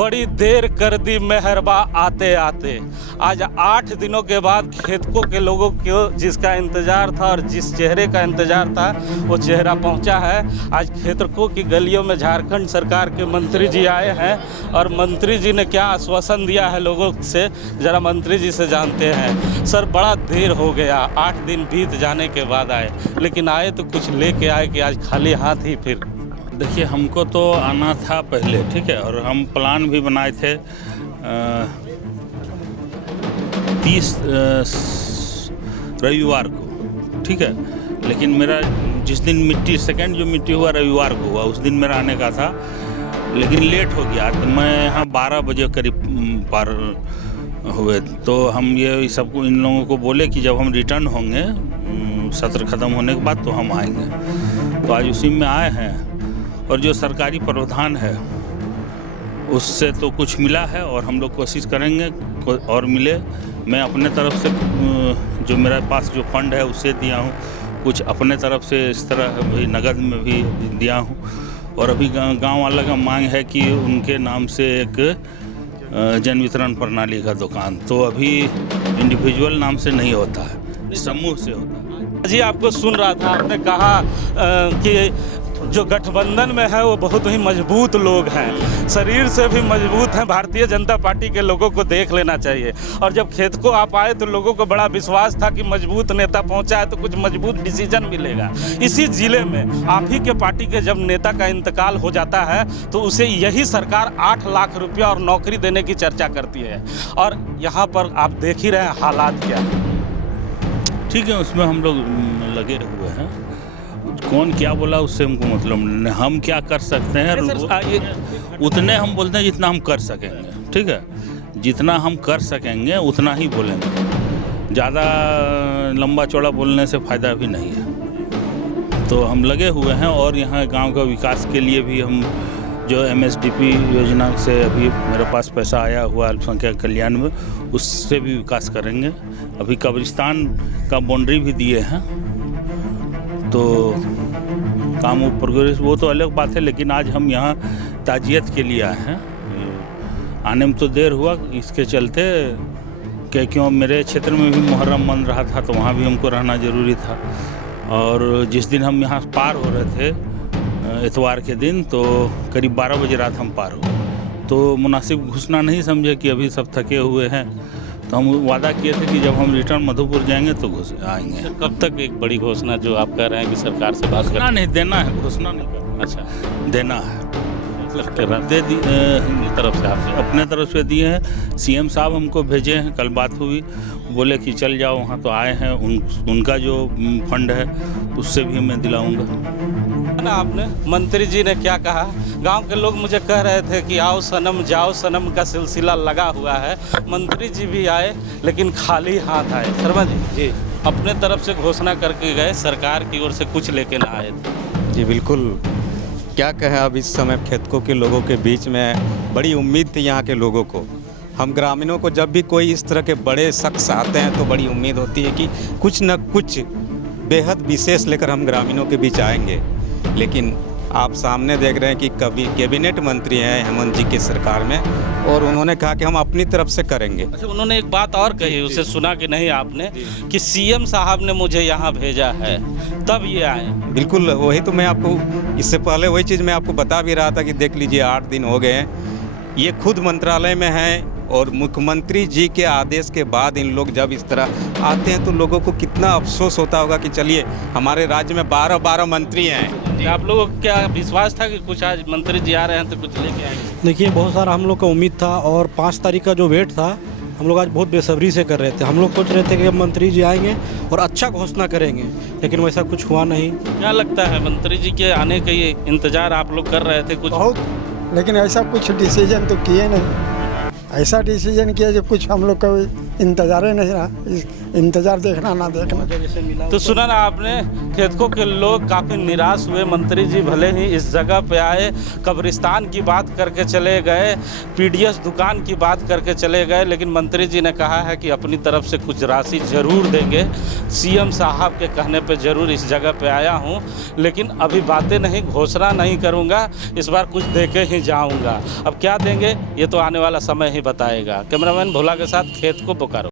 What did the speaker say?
बड़ी देर कर दी मेहरबा आते आते। आज 8 दिनों के बाद खेतकों के लोगों को जिसका इंतज़ार था और जिस चेहरे का इंतज़ार था वो चेहरा पहुंचा है। आज खेतकों की गलियों में झारखंड सरकार के मंत्री जी आए हैं और मंत्री जी ने क्या आश्वासन दिया है लोगों से, ज़रा मंत्री जी से जानते हैं। सर, बड़ा देर हो गया, 8 दिन बीत जाने के बाद आए, लेकिन आए तो कुछ लेके आए कि आज खाली हाथ ही फिर? देखिए, हमको तो आना था पहले, ठीक है, और हम प्लान भी बनाए थे 30 रविवार को, ठीक है, लेकिन मेरा जिस दिन सेकंड जो मिट्टी हुआ रविवार को हुआ, उस दिन मेरा आने का था, लेकिन लेट हो गया। तो मैं यहाँ 12 बजे करीब पार हुए, तो हम ये सबको इन लोगों को बोले कि जब हम रिटर्न होंगे सत्र ख़त्म होने के बाद तो हम आएंगे। तो आज उसी में आए हैं और जो सरकारी प्रावधान है उससे तो कुछ मिला है और हम लोग कोशिश करेंगे और मिले। मैं अपने तरफ से जो मेरे पास जो फंड है उससे दिया हूँ, कुछ अपने तरफ से इस तरह भी नगद में भी दिया हूँ। और अभी गांव वाला का मांग है कि उनके नाम से एक जन वितरण प्रणाली का दुकान, तो अभी इंडिविजुअल नाम से नहीं होता है, समूह से होता है। जी, आपको सुन रहा था, आपने कहा कि जो गठबंधन में है वो बहुत ही मजबूत लोग हैं, शरीर से भी मजबूत हैं। भारतीय जनता पार्टी के लोगों को देख लेना चाहिए। और जब खेत को आप आए तो लोगों को बड़ा विश्वास था कि मजबूत नेता पहुंचा है तो कुछ मजबूत डिसीजन मिलेगा। इसी जिले में आप ही के पार्टी के जब नेता का इंतकाल हो जाता है तो उसे यही सरकार 8 लाख रुपया और नौकरी देने की चर्चा करती है। और यहाँ पर आप देख ही रहे हैं हालात क्या, ठीक है, उसमें हम लोग लगे हुए हैं। कौन क्या बोला उससे हमको मतलब नहीं, हम क्या कर सकते हैं उतने हम बोलते हैं जितना हम कर सकेंगे, ठीक है, जितना हम कर सकेंगे उतना ही बोलेंगे। ज़्यादा लंबा चौड़ा बोलने से फ़ायदा भी नहीं है। तो हम लगे हुए हैं और यहाँ गांव का विकास के लिए भी हम जो MSDP योजना से अभी मेरे पास पैसा आया हुआ अल्पसंख्यक कल्याण में, उससे भी विकास करेंगे। अभी कब्रिस्तान का बाउंड्री भी दिए हैं, तो काम प्रोग्रेस वो तो अलग बात है। लेकिन आज हम यहाँ ताजियत के लिए आए हैं। आने में तो देर हुआ इसके चलते कि क्यों मेरे क्षेत्र में भी मुहर्रम मन रहा था, तो वहाँ भी हमको रहना ज़रूरी था। और जिस दिन हम यहाँ पार हो रहे थे इतवार के दिन, तो करीब 12 बजे रात हम पार हुए, तो मुनासिब घुसना नहीं समझे कि अभी सब थके हुए हैं। तो हम वादा किए थे कि जब हम रिटर्न मधुपुर जाएंगे तो आएंगे। कब तक एक बड़ी घोषणा जो आप कह रहे हैं कि सरकार से बात करना नहीं, देना है, घोषणा नहीं करना। अच्छा, देना है, दे दी तरफ से आपसे? अपने तरफ से दिए हैं। CM साहब हमको भेजे हैं, कल बात हुई, बोले कि चल जाओ वहाँ, तो आए हैं। उनका जो फंड है उससे भी मैं दिलाऊंगा ना। आपने मंत्री जी ने क्या कहा? गांव के लोग मुझे कह रहे थे कि आओ सनम जाओ सनम का सिलसिला लगा हुआ है। मंत्री जी भी आए लेकिन खाली हाथ आए। शर्मा जी अपने तरफ से घोषणा करके गए, सरकार की ओर से कुछ लेके ना आए थे। जी बिल्कुल, क्या कहें, अब इस समय खेतकों के लोगों के बीच में बड़ी उम्मीद थी यहाँ के लोगों को। हम ग्रामीणों को जब भी कोई इस तरह के बड़े शख्स आते हैं तो बड़ी उम्मीद होती है कि कुछ न कुछ बेहद विशेष लेकर हम ग्रामीणों के बीच आएंगे। लेकिन आप सामने देख रहे हैं कि कभी कैबिनेट मंत्री हैं हेमंत जी की सरकार में, और उन्होंने कहा कि हम अपनी तरफ से करेंगे। अच्छा, उन्होंने एक बात और कही, उसे सुना कि नहीं आपने, कि CM साहब ने मुझे यहाँ भेजा है तब ये आए। बिल्कुल, वही तो मैं आपको इससे पहले वही चीज़ मैं आपको बता भी रहा था कि देख लीजिए 8 दिन हो गए हैं, ये खुद मंत्रालय में हैं और मुख्यमंत्री जी के आदेश के बाद इन लोग जब इस तरह आते हैं तो लोगों को कितना अफसोस होता होगा कि चलिए हमारे राज्य में 12 मंत्री हैं। आप लोगों को क्या विश्वास था कि कुछ आज मंत्री जी आ रहे हैं तो कुछ लेके आएंगे? देखिए, बहुत सारा हम लोग का उम्मीद था और 5 तारीख का जो वेट था हम लोग आज बहुत बेसब्री से कर रहे थे। हम लोग सोच रहे थे कि मंत्री जी आएंगे और अच्छा घोषणा करेंगे, लेकिन वैसा कुछ हुआ नहीं। क्या लगता है, मंत्री जी के आने का ये इंतजार आप लोग कर रहे थे कुछ? बहुत, लेकिन ऐसा कुछ डिसीजन तो किए नहीं। ऐसा डिसीजन किया जो कुछ हम लोग का इंतज़ार ही नहीं रहा। इंतज़ार देखना ना देखना। तो सुना ना आपने, खेतकों के लोग काफ़ी निराश हुए। मंत्री जी भले ही इस जगह पे आए, कब्रिस्तान की बात करके चले गए, पीडीएस दुकान की बात करके चले गए, लेकिन मंत्री जी ने कहा है कि अपनी तरफ से कुछ राशि ज़रूर देंगे। सीएम साहब के कहने पे ज़रूर इस जगह पे आया हूँ, लेकिन अभी बातें नहीं, घोषणा नहीं करूँगा, इस बार कुछ दे के ही जाऊँगा। अब क्या देंगे ये तो आने वाला समय ही बताएगा। कैमरामैन भोला के साथ खेत को